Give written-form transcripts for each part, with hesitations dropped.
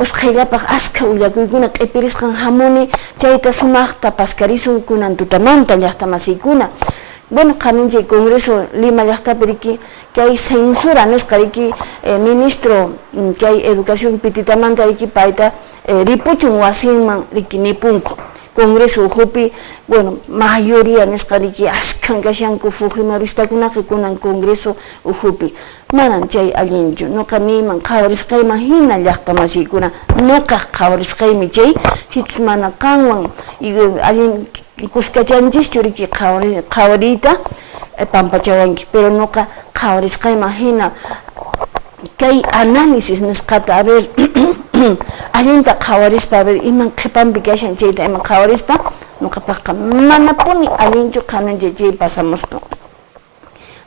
usqhayllapas askha ullakuykuna q'ipirisqan hamuni chayta sumaqta paskarisun kunan tutamanta llaqta masiykuna. Bueno, kanunche Congreso Lima llaqtapi riki que hay censura nisqa riki ministro que hay educación pititamanta riki payta ripuchun wasinman riki nipunku. Congreso ujupi, bueno, mayoría nisqa riki askan kashanku fujimoristakuna kunan Congreso ujupi. Manan chay allinchu, noqa niyman qhawarisqayman hina llaqta masiykuna, noqa qhawarisqaymi chay, sichus mana kanwan allin kuskachanchischu riki qhawariyta pampachawanki, pero noqa qhawarisqayman hina kay análisis nisqata, a ver, allinta qhawarispa, a ver, iman qhipanpi kashan chayta iman qhawarispa, nuqapaqqa manapuni allinchu kanuncha chay pasamusqa.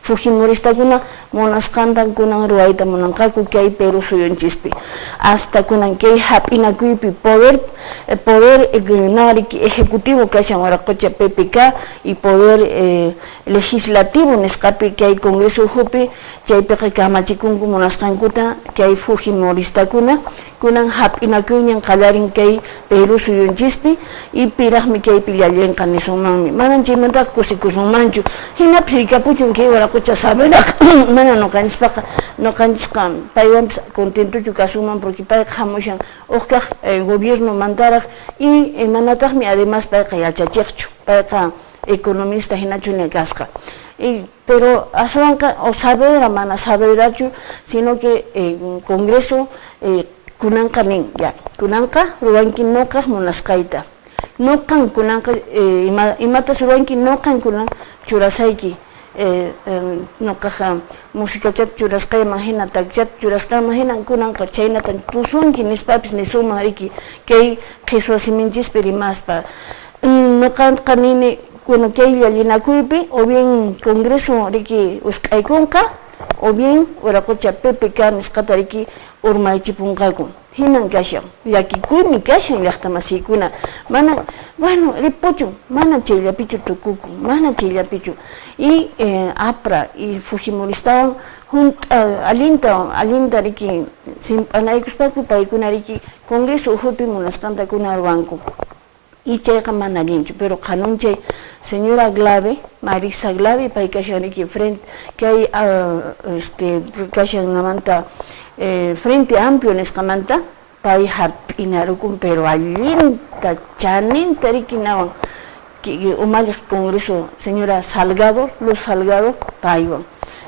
Fujimoristakuna munasqantan kunan ruwayta munanqaku kay Perú suyunchispi, hasta kunan kay hap'inakuypi poder nariki ejecutivo kashan waraqucha PPK y poder legislativo nisqapi kay Congreso ujupi chaypiqa kamachikunku munasqankuta kay Fujimoristakuna kunan hap'inakuyñan qallarin kay Perú suyunchispi y piraqmi kaypi llallinqa nisunmanmi, manan chaymanta kusikusunmanchu, hinapis rikapuchun kay waraqucha saberaq mana nuqanchikpaqa nuqanchikqa paywanpis contentuchu kasunman porque payqa hamushan uqkaq gobierno mantaraq y manataqmi además payqa yachachiqchu, payqa economista hinachuni kasqa. Pero aswanqa o sabera mana saberachu, sino que Congreso kunanqa nin, ya, kunanqa ruwanki nuqaq munasqayta, nuqan kunanqa imatas ruwanki nuqan kunan churasayki, nuqaqa musicachapi churasqayman hina takchapi churasqayman hina kunanqa chaynatan tusunki nispapis nisunman riki kay qhichwa siminchispi rimaspa nuqanqa nini bueno kay llallinakuypi o bien Congreso riki usq'aykunqa o bien waraqucha PPK nisqata riki urmaychipunqaku. Hinan kashan, llakikuymi kashan llaqta masiykuna, mana, bueno, ripuchun, mana chayllapichu tukuku, mana chayllapichu. Y APRA y Fujimoristawan allinta riki simpanaykuspaku paykuna riki Congreso ujupi munasqantakuna ruwanku. Y chayqa mana allinchu, pero qanunchay señora Glave, Marisa Glave, pay kashan riki frente, que hay kashan namanta Frente Amplio nisqamanta pay hap'inarukun, pero allinta chaninta rikinawan umalliq Congreso señora Salgado, Luz Salgado paywan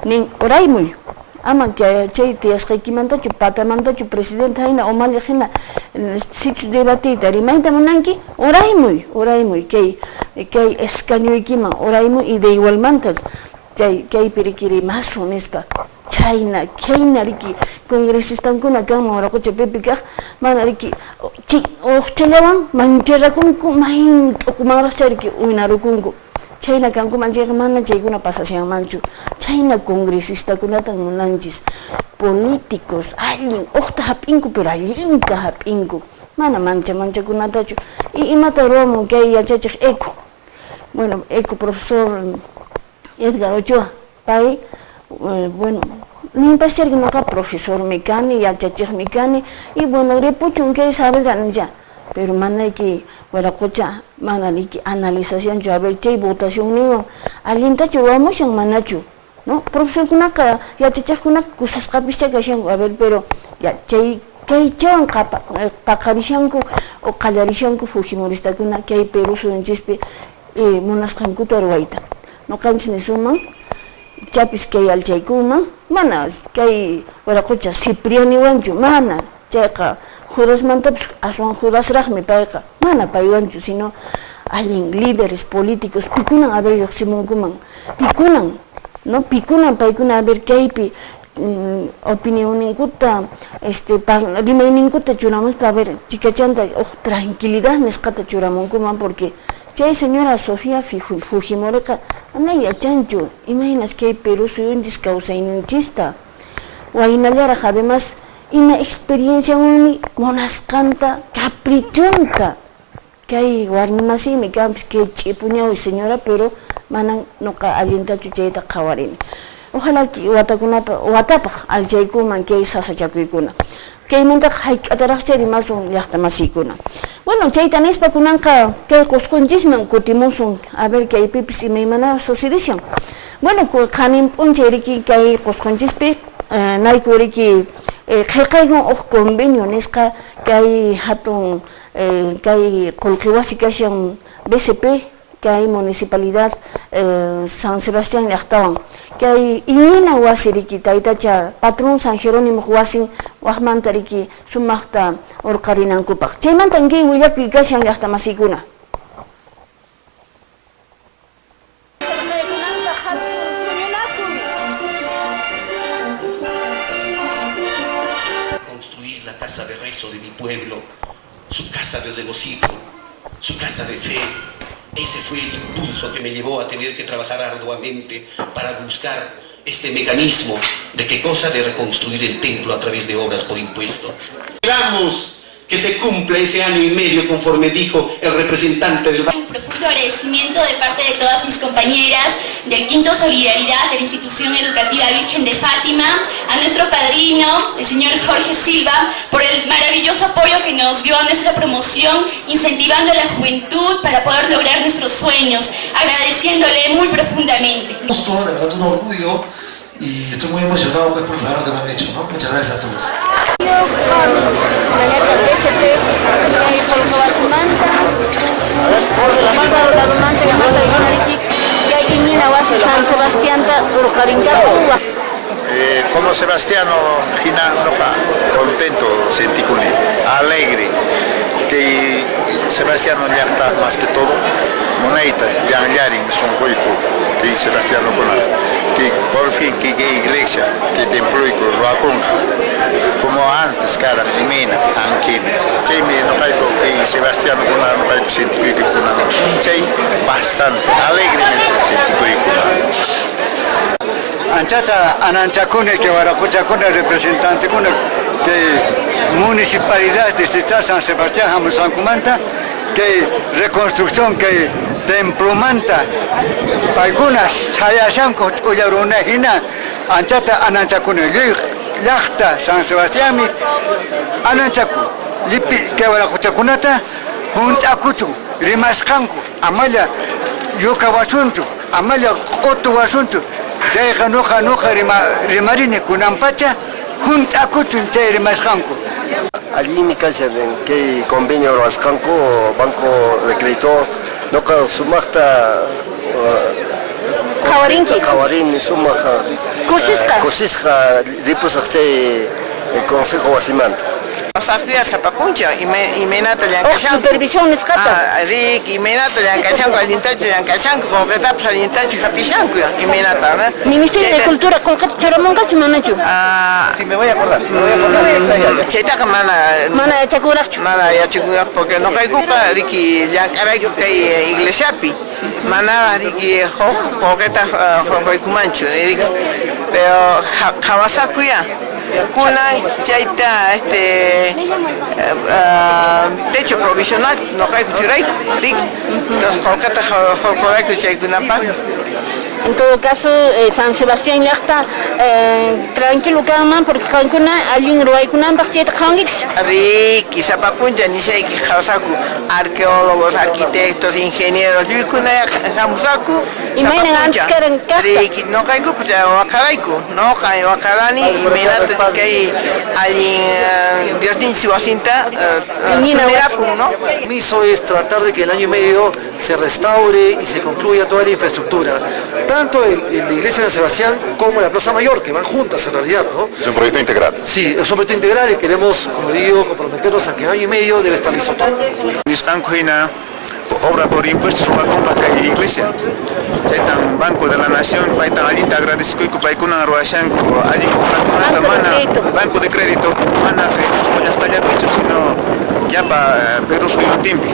nin uraymuy ama chay tiyasqaykimantachu patamantachu presidente hayna umalliq hina sitio debateyta rimayta munanki uraymuy kay escañuykiman uraymuy y de igualmanta kaypi riki rimasu nispa chayna riki congresistanguna kanman waraqucha PPK mana riki uqchallawan mancharakunku mahin t'ukumanraqcha riki uynarukunku chayna kankuman chayqa mana chaykuna pasasyanmanchu, chayna congresistakunata munanchis políticos allin uqta hap'inku pero allinta hap'inku mana manchakunatachu y imata ruwamun kay yachachiq eco, bueno eco profesor Edgar Ochoa pay bueno nimpasir nuqa profesor mecani yachachiq mecani y bueno ripuchun kay sabergan ya, pero mana ki waraqucha mana riki analización a ver chay votación niwan allintachu ruwamushan manachu, no profesor kunaqa yachachiqkunaqa kusasqapischa kashanku, a ver pero ya chay kay chawan paqarishanku o qallarishanku Fujimoristakuna kay Perú suyunchispi munasqankuta ruwayta nuqanchis nisunman chapis kay alchaykunman mana kay waraqucha Ciprianiwanchu mana chayqa Judasmantapis aswan Judasraqmi payqa mana paywanchu sino allin líderes políticos pikunan a ver lluqsimunkuman pikunan paykuna a ver kaypi opinioninkuta rimayninkuta churamuspa a ver chikachanta tranquilidad nisqata churamunkuman porque chay señora Sofía Fujimoriqa mana yachanchu imaginas kay Perú suyunchis kawsayninchista waynallaraq además ima experiencia munasqanta caprichunta kay warmi masiymi kanpis kay ch'ipuñawi señora pero manan nuqa allintachu chayta qhawarini. Ojalá que watapaq alchaykuman kay sasachakuykuna. kaymanta hayk'ataraqcha rimasun llaqta masiykuna. Bueno, chayta nispa kunanqa kay qusqunchikman kutimusun a ver kaypipis imaymana sucedishan. Bueno, qanin p'unchay riki kay qusqunchikpi nayku riki qillqaywan uq convenio nisqa kay hatun kay qullqi wasi kashan BCP kay municipalidad San Sebastián llaqtawan kay iñina wasi riki taytacha patrón San Jerónimo wasin waqmanta riki sumaqta urqarinankupaq chaymanta kay willakui kashan llaqta masiykuna. Construir la casa de rezo de mi pueblo, su casa de regocijo, su casa de fe. Ese fue el impulso que me llevó a tener que trabajar arduamente para buscar este mecanismo de qué cosa de reconstruir el templo a través de obras por impuesto. Esperamos que se cumpla ese año y medio conforme dijo el representante del Un profundo agradecimiento de parte de todas mis compañeras del Quinto Solidaridad de la Institución Educativa Virgen de Fátima, a nuestro padrino, el señor Jorge Silva, por el maravilloso apoyo que nos dio a nuestra promoción, incentivando a la juventud para poder lograr nuestros sueños, agradeciéndole muy profundamente. Gusto, de verdad un orgullo y estoy muy emocionado pues, por el trabajo que me han hecho, ¿no? Muchas gracias a todos. San Sebastián como sebastiano Gina contento senticuni alegre que Sebastiano ya está más que todo monedas ya yarin son juego que Sebastiano con que por fin que iglesia que templo y como antes cara y mina aunque Jamie no hay que Sebastiano con no hay senticuni con bastante alegremente senticuni Anchata Ananchacune que Baracuchacune representante que municipalidad distrital San Sebastián Jamos San Cumanta que reconstrucción que templo manta algunas sayasam ko uyaruna hina Anchata Ananchacune Yachta San Sebastián Ananchacu lipi que Baracuchacunata juntacuchu rimascanco amaya yukawasunchu amaya otuwasunchu Jaya nuja rimarini kunampacha junta kuchun chay rimasqanku. Allí mi casa que convenio Rascanco, Banco de Crédito, no que sumasta Kawarin sumaja Cosisca Ripusachay Consejo Guasimanta. Safia Zapapuncha y Menata Yancachan. Supervisión escapa. Rick y Menata Yancachan, al Intacho Yancachan, con Retaps al Intacho Japishanco y Menata. Ministerio de Cultura con Charamonga Chumanachu. Sí, me voy a acordar. Chetaca Mana Chacuracho. Mana Yachura, porque no hay culpa, Ricky Yancaray, que Iglesiapi. Mana Ricky Jogueta Joguecumancho, pero Hawasakuya. Kunan chaita techo provisional no hay que Rick los colcata jocoray que chaikunapa. En todo caso, San Sebastián ya está tranquilo calma porque Cancuna alguien ruaykunan bacheta Kangix. Ricky Zapapuncha ni sé que Hausaku arqueólogos, arquitectos, ingenieros, Yukuna Hamusaku. Y mañana antes que eran Ricky no caigo pues ya wakaraiku, no caigo wakarani y menato que hay alguien Dios ni su asinta ¿no? El compromiso es tratar de que el año y medio se restaure y se concluya toda la infraestructura. Tanto la iglesia de San Sebastián como la Plaza Mayor, que van juntas en realidad, ¿no? Es un proyecto integral. Sí, es un proyecto integral y queremos, como digo, comprometernos a que en año y medio debe estar listo todo. Obra por impuestos o compra que iglesia. Chaitan Banco de la Nación, paitan alinta agradezco y paikuna roashanko, alin mana Banco de Crédito, mana que nos coñas talla pecho sino ya pa Perú soy un timpi.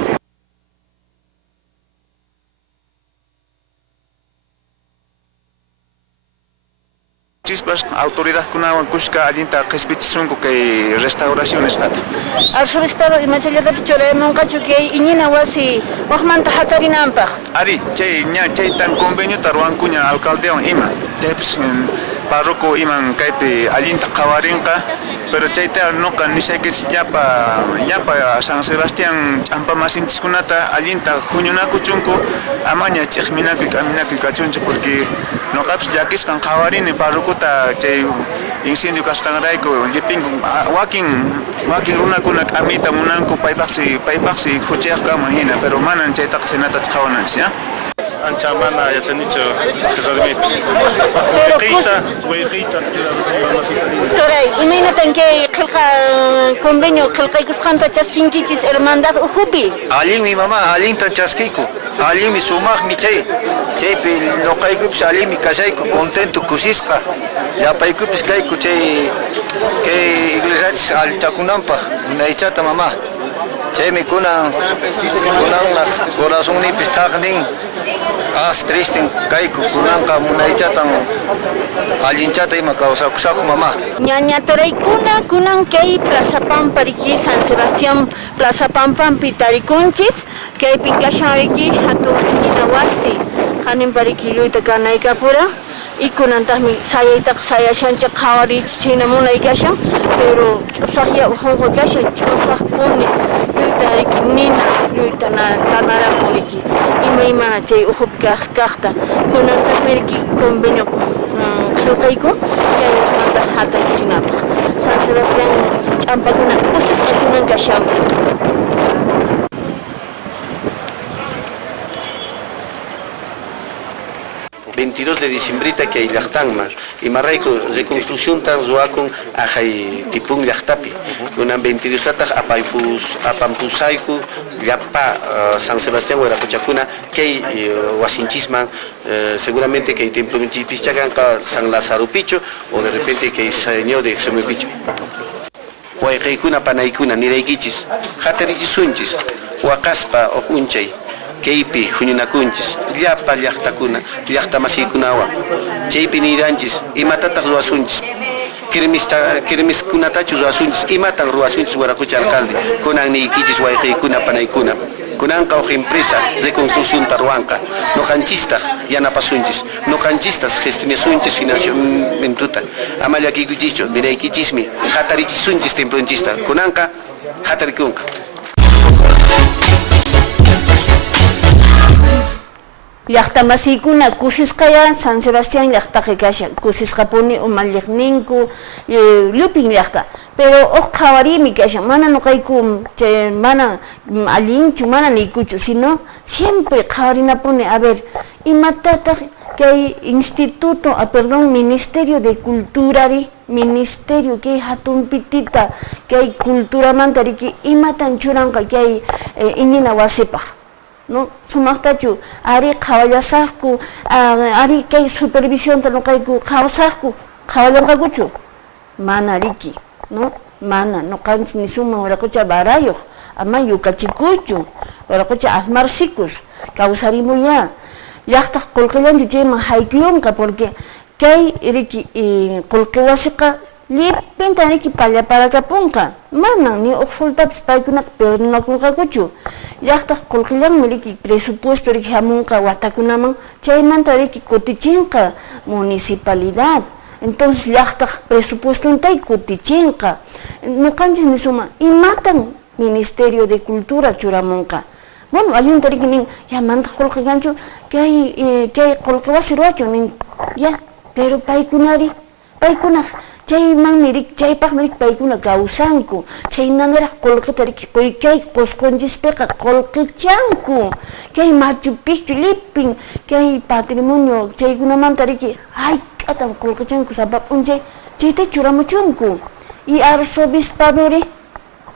Chispas, autoridad kuna kushka alinta respetición que restauraciones hata. Arzobispado y Machallada Pichore Moncacho que iñina wasi Wahmanta Hatarinampa. Ari, chay tan convenio taruan kuña alcaldeon ima. Chay parroco iman kaipe alinta kawarinka, pero chayta nuqa nishaykis llapa San Sebastián ch'ampa masinchikkunata allinta huñunakuchunku amaña chiqminakuy k'aminakuy kachunchu porque nuqapis llakisqan qhawarini parrukuta chay incendio kasqanrayku llipinku wakin runakuna k'amita munanku paypaqsi huchayaqkama hina pero manan chaytaqa chaynata qhawananchis ya ancha mana yachanichu realmente Toray, imaynatan kay qilqa convenio qilqaykusqanta chaskinkichis hermandad uhupi Allinmi mamá, allintan chasqiyku, allinmi sumaqmi chaypi nuqaykupis allinmi kashayku, contento kusisqa, llapaykupis kayku chay iglesiachis alchakunanpaq, naychata mamá. Chaymi kunan corazonnipis taqnin, triste kayku kunanqa munaychatan allinchata ima kawsakusaqku mamá. Ñaña toraykuna kunan kay Plaza Pampariki San Sebastián Plaza Pampampi tarikunchis kaypi kashanriki hatun ninawasi qaninpariki lluyta kanaykapura y kunantaqmi sayaytaqa sayashancha qhawarich chayna munaykashan pero ch'usaqlla uqunqa kashan ch'usaqpuni lluytariki nina lluyta tanaramuniki imaymana chay uhupi kaqta kunantaqmiriki convenio qilqayku chaymanta hataychinapaq San Sebastián ch'ampakuna kusisqa kunan kashanku 22 de diciembrita que hay llaqtanman imarrayku reconstrucción tan ruakun ajay tipun llaqtapi kunan 22 tataq apampusayku llapa San Sebastián Huaracochakuna kay wasinchisman seguramente que templo minchipis chakanqa San Lázaro Picho o de repente que señor de Xome Picho wayqaykuna panaykuna niraykichis hatarichisunchis waqaspa ujunchay kaypi huñunakunchis llapa llaqtakuna llaqta masiykunawan chaypi niranchis imatataq ruwasunchis kirmiskunatachu ruwasunchis imatan ruwasunchis Huaracocha alcalde kunan niykichis wayqaykuna panaykuna kunanqa uj empresa reconstruccionta ruwanqa nuqanchistaq yanapasunchis nuqanchistas gestionasunchis financiamentuta ama llakikuychischu miraykichismi hatarichisunchis templonchista kunanqa hatarikunqa llaqta masiykuna kusisqaya San Sebastián llaqtaqa kashan kusisqapuni umalliqninku llupin llaqta pero uq qhawarimi kashan mana nuqayku mana allinchu mana niykuchu sino siempre qhawarinapuni a ver imatataq kay instituto ministerio de culturari ministerio kay hatun pitita kay culturamantariki imatan churanqa kay iñina wasipaq no sumaqtachu ari qhawallasaqku ari kay supervisión ta nuqayku qhawsaqku qhawallanqakuchu mana riki no mana nuqanchis nisuma Huaracocha barayuq ama yukachikuchu Huaracocha asmarsikus kawsarimulla llaqtaq qullqillanchu chayman hayk'uyunqa porque kay riki qullqi wasiqa llipinta riki pallaparakapunqa manan ni uq sultapis paykunaqa perdonakunqakuchu llaqtaq qullqillanmi riki presupuesto riki hamunqa watakunaman chaymanta riki kutichinqa municipalidad entonces llaqtaq presupuestontay kutichinqa nuqanchis nisuma imatan ministerio de cultura churamunqa bueno allinta riki nin ya manta qullqillanchu kay qullqi wasi ruwachu nin ya pero paykunari paykunaq chaymanmi riki chaypaqmi riki paykuna kawsanku chaynanaraq qullqita riki kay qusqunchispiqa qullqichanku kay Machu Picchu llipin kay patrimonio chaykunamanta riki hayk'atan qullqichanku sapa p'unchay chayta churamuchunku y arzobispadori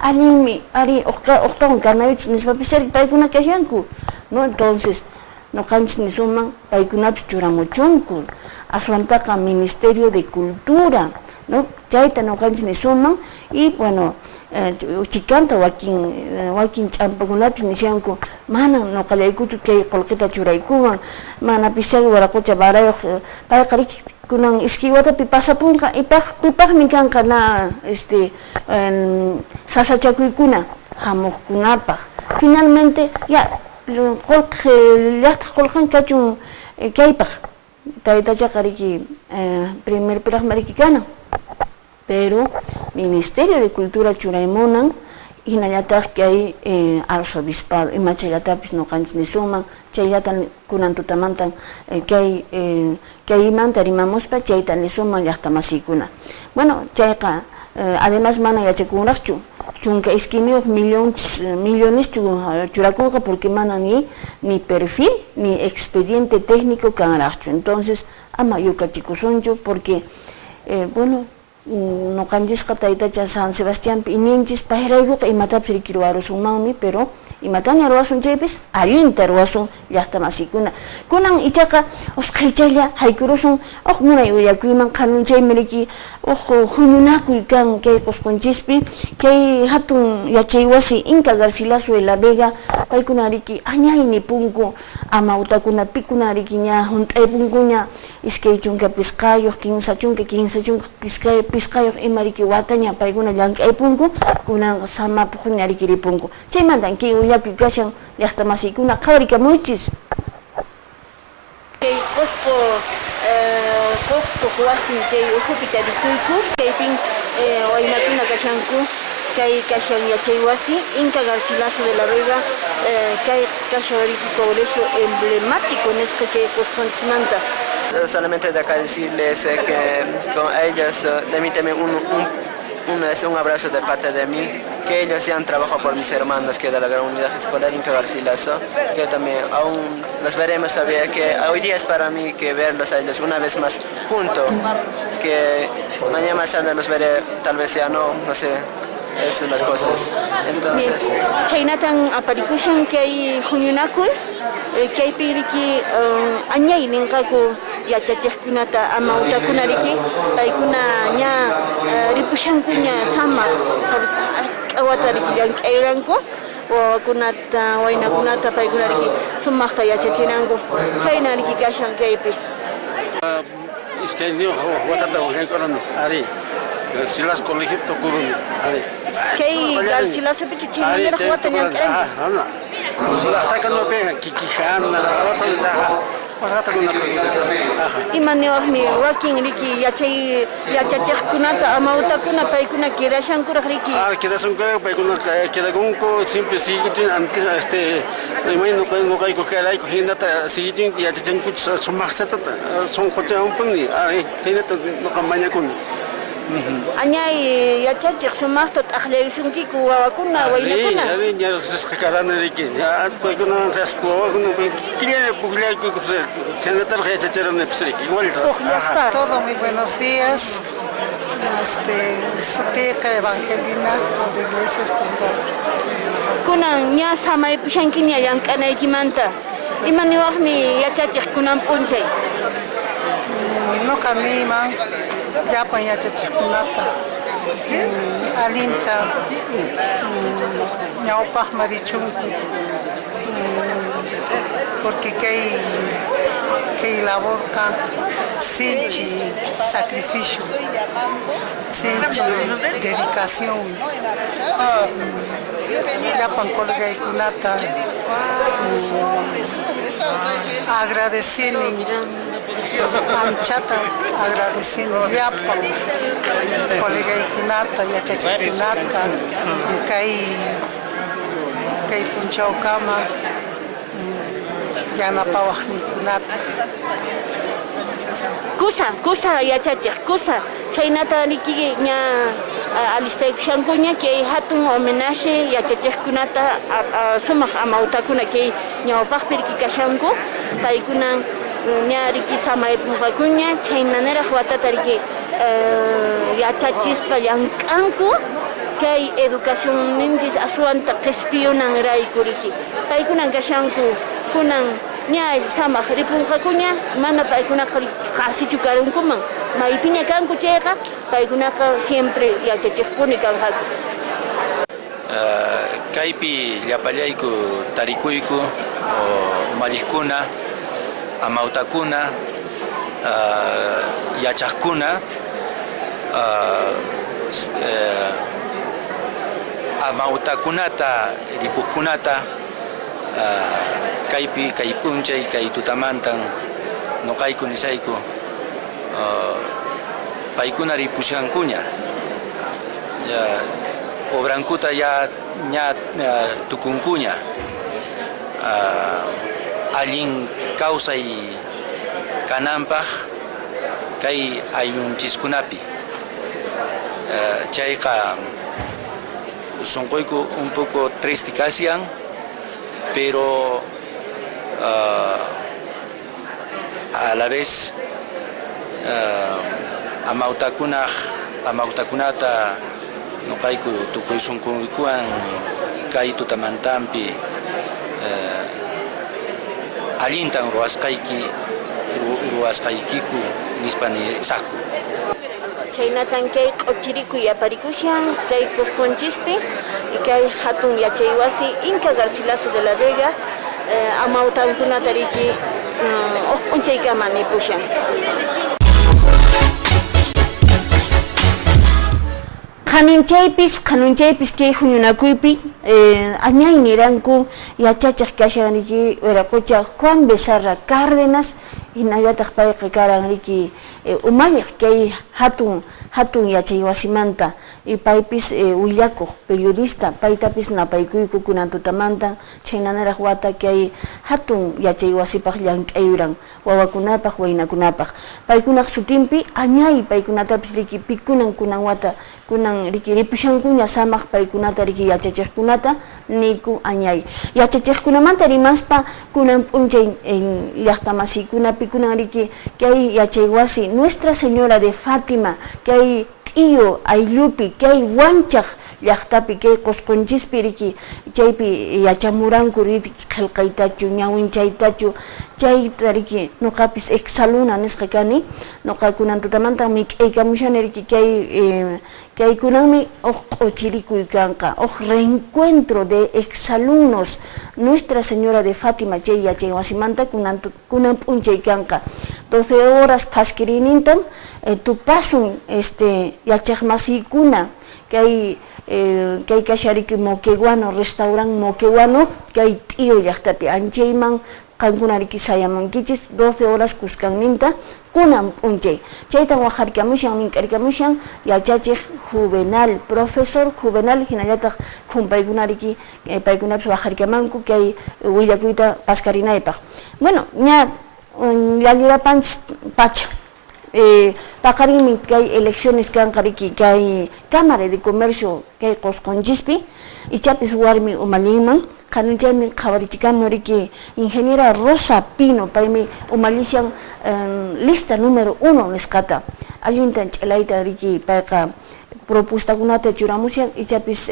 allinmi ari uqtawan Carnavichis nispapis riki paykuna kashanku no entonces nuqanchis nisuman paykunata churamuchunku aswantaqa ministerio de cultura no chayta nuqanchis nisuman y bueno chikanta wakin ch'ampakunapis nishanku manan nuqallaykuchu kay qullqita churaykuman mana pisaq Huaracocha barayuq payqa riki kunan isquiwatapi pasapunqa pipaqmi kanqa na sasachakuykuna hamuqkunapaq finalmente ya llaqtaq qullqin kachun kaypaq taytachaqa riki primer piraqma riki kanan pero Ministerio de Cultura churaymonan hinallatak que hay arzobispado y machayatapis no canchis ni suman chayatan kunan tutamantan que hay manta rimamuspa chaytan ni suman llaqtamasikuna. Bueno, chayqa además mana yachakunraqchu chunka iskimiyoq millones churakunqa porque mana ni perfil ni expediente técnico kanraqchu. Entonces ama yukachikusunchu porque bueno, no canjisqa taytacha San Sebastián ininchis payraykuqa imatapis rikiruwarusunmanmi, pero imataña ruwasun chaypis allinta ruwasun llaqtamasikuna. Kunan ichaqa usqaychalla haykurusun munay uyakuyman qanun chaymi riki huñunakuy kan kay qusqunchikpi kay hatun yachay wasi Inca Garcilaso de la Vega paykuna riki añayni punku amawtakunapikuna riki ña hunt'ay punkuña iskay chunka pisqayuq kinsa chunka pisqayuq ima riki wataña paykuna llank'ay punku kunan samapuqña riki ripunku chaymantan kay uyakuy kashan llaqtamasikuna qhawarikamunchis. Kay qusqu wasin chay uhupita rikuyku kaypin waynakuna kashanku kay kashan yachay wasi Inca Garcilaso de la Vega kay kashan riki colegio emblemático nisqa kay qusqunchikmanta. Solamente de acá decirles que con ellos, permíteme un abrazo de parte de mí, que ellos ya han trabajado por mis hermanos que de la Gran Unidad Escolar Inca Garcilaso, que también aún los veremos todavía, que hoy día es para mí que verlos a ellos una vez más juntos, que mañana más tarde los veré, tal vez ya no sé. Estas son las cosas. Entonces, chaynatan aparikushan kay huñunakuy kay piriki añay ninqaku yachachiqkunata amawtakuna riki paykuna ña ripushankuña sama q'awata riki llank'ayranku wawakunata waynakunata paykuna riki sumaqta yachachinanku chayna riki kashan kaypi. Iskay watata waqaykurani ari Garcilaso colegio tokuruni ari. Kay Garcilaso pichu chaymanera wata llank'ayranku. Hasta que no venga kikishana Imaniwaqmi wakin riki yachachiqkunata amawtakuna paykuna kidashankuraq riki. Kidashankuraq paykuna kidakunku siempre sigichin antes imagino nuqayku karayku hinata sigichin yachachankuchus sumaqsata sunquchawanpuni chaynata nuqa mañakuni. Añay yachachiq sumaqta t'aqllayusunkiku wawakuna waynakuna. Ari ñarqsisqa karana riki paykuna wawakuna killana pukllayku chaynatarqa yachacharanapas riki igualta. Todo muy buenos días. Sutiqa Evangelina de Iglesias Condor. Kunan ña samaypushankiña llank'anaykimanta imaniwaqmi yachachiq kunan p'unchay. Nuqa niyman llapan yachachiqkunata allinta ñawpaqman richunku porque kay laborqa sinchi sacrificio, sinchi dedicación. Llapan colegaykunata agradecinin anchata agradecinin llapan colegaykunata yachachiqkunata kay punchawkama yanapawaqnikunata. Kusa yachachiq chaynata riki ña alistaykushankuña kay hatun homenaje yachachiqkunata sumaq amawtakuna kay ñawpaqpi riki kashanku paykuna ña riki samaypunqakuña chaynaniraq watata riki yachachispa llank'anku kay educación ninchis aswanta qhispiyunan rayku riki paykunan kashanku kunan ña samaq ripunqakuña mana paykunaqa qasichu karunkuman maypiña kanku chayqa paykunaqa siempre yachachiqpuni kanqaku. Kaypi llapallayku tarikuyku umalliqkuna amawtakuna yachaqkuna amawtakunata ripuqkunata kaypi kay punchay kay tutamantan nuqayku nisayku paykuna ripushankuña obrankuta ya tukunkuña allin causa y kananpaq kay ayllunchikkunapi chayqa sunquyku un poco triste kasyan, pero a la vez amawtakunata nuqayku tukuy sunquykuwan kay tutamantampi allintan ruwasqaykiku nispani saku. Chaynatan kay q'uchiriku yaparikushan kay Cusconchispi y kay hatun yachay wasi Inca Garcilaso de la Vega amawtankunata riki p'unchaykama nipushan. Qanunchaypis kay huñunakuypi añay niranku yachachaq kashan riki Wiraqucha Juan Becerra Cárdenas hinallataq payqa karan riki umalliq kay hatun yachay wasimanta y paypis willakuq periodista paytapis napaykuyku kunan tutamanta chaynanaraq wata kay hatun yachay wasipaq llank'ayuran wawakunapaq waynakunapaq paykunaq sutinpi añay paykunatapis riki pikunan kunan wata kunan riki ripushankuña samaq paykunata riki yachachiqkunata niku añay yachachiqkunamanta rimaspa kunan p'unchay llaqta masiykunapi kunan riki kay yachay wasi Nuestra Señora de Fátima kay t'io ayllupi kay wanchaq llaqtapi kay Cusconchispi riki chaypi yachamuranku riki qillqaytachu ñawinchaytachu chayta riki nuqapis exaluna nisqa kani nuqa kunan tutamanta mik'aykamushani riki kay kunanmi q'uchirikuy kanqa reencuentro de exalumnos Nuestra Señora de Fátima chay yachay wasimanta kunan p'unchay kanqa 12 horas paskirinintan tupasun yachaq masiykuna kay kashariki Moquegüano restaurant Moquegüano kay t'io llaqtapi anchayman qankuna riki sayamunkichis 12 horas kuskanninta kunan p'unchay chaytan waqharkamushan mink'arkamushan yachachiq Juvenal profesor Juvenal hinallataq khumpaykuna riki paykunapis waqharkamanku kay willakuyta paskarinaypaq bueno ña llallirapanchis pacha paqarinmi kay elecciones kanqa riki kay Cámara de Comercio kay Cusconchispi ichapis warmi umallinman qanunchaymi qhawarichikamun riki ingeniera Rosa Pino paymi umalishan lista número 1 nisqata allintan ch'alayta riki payqa propuestakunata churamushan ichapis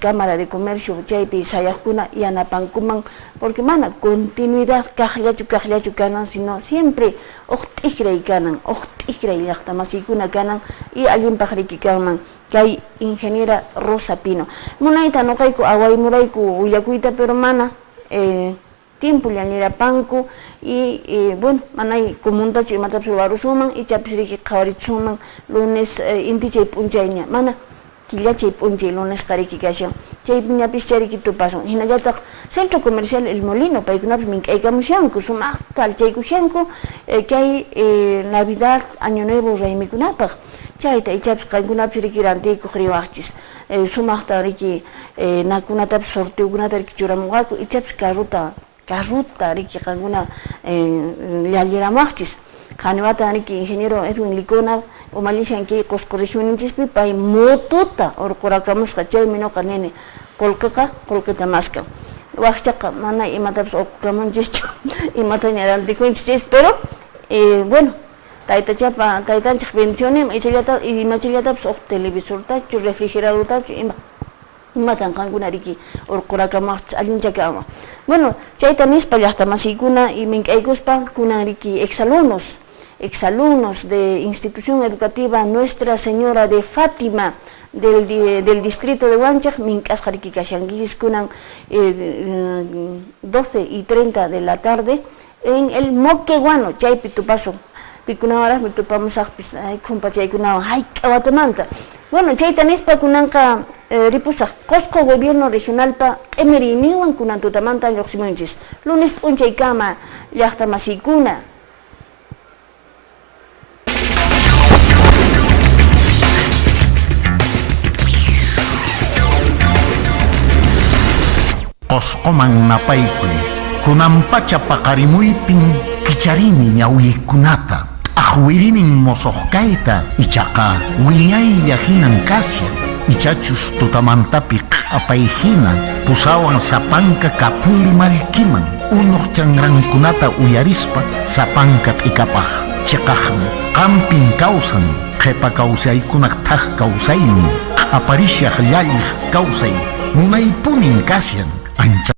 Cámara de Comercio chaypi sayaqkuna yanapankuman porque mana continuidad kaqllachu kanan sino siempre t'ikray kanan t'ikray llaqta masiykuna kanan y allinpaq riki kanman kay ingeniera Rosa Pino munayta nuqayku awaymurayku willakuyta pero mana tiempo llallirapanku y bueno manay comuntachu imatapis ruwarusuman ichapis riki qhawaritsuman lunes inti chay p'unchayña mana killachay p'unchay lunes riki kashan chaypi ñapis chariki tupasun hinallataq Centro Comercial El Molino paykunapis mink'aykamushanku sumaqta alchaykushanku kay Navidad Año Nuevo raymikunapaq chayta ichapis qaykunapis riki rantiykuq riwaqchis sumaqta riki nakunatapis sorteokunata riki churamunqaku ichapis carruta riki qankuna llalliramuqchis qaniwata riki ingeniero Edwin Licona umalishan kay Cusco regioninchikpi pay motuta urqurakamusqa chaymi nuqa nini qullqita maskan waqchaqa mana imatapis urqukamunchischu imataña rantikunchis pero bueno taytanchik bendicionem imachillatapis televisortachu refrigeradortachu imatan qankuna riki urqurakamuqchis allincha kanman bueno chayta nispa llaqta masiykuna y mink'aykuspa kunan riki exalumnos de Institución Educativa Nuestra Señora de Fátima del distrito de Huanchac mink'asqa riki kashankichis kunan 12:30 de la tarde en el Moquegüano chaypi tupasun pikunawarasmi tupamusaqpis khumpa chaykunawan hayk'awatamanta bueno chayta nispa kunanqa ripusaq Cusco Gobierno Regionalpa q'imiriyninwan kunan tutamanta lluqsimunchis lunes p'unchaykama llaqta masiykuna qosqoman napaykuy kunampacha paqarimuypin kicharini ñawiykunata ahwirimin mosoqkayta ichaqa wiñaylla hinan kasyan ichachus tutamantapi q'apayhina pusawan sapanka kapuli malkiman unuq chanrankunata uyarispa sapanka t'ikapaq chiqaqmi qampin kawsan qhipa kawsaykunaq thaq kawsaymi q'aparishaq llalliq kawsay munaypunin kasyan ancha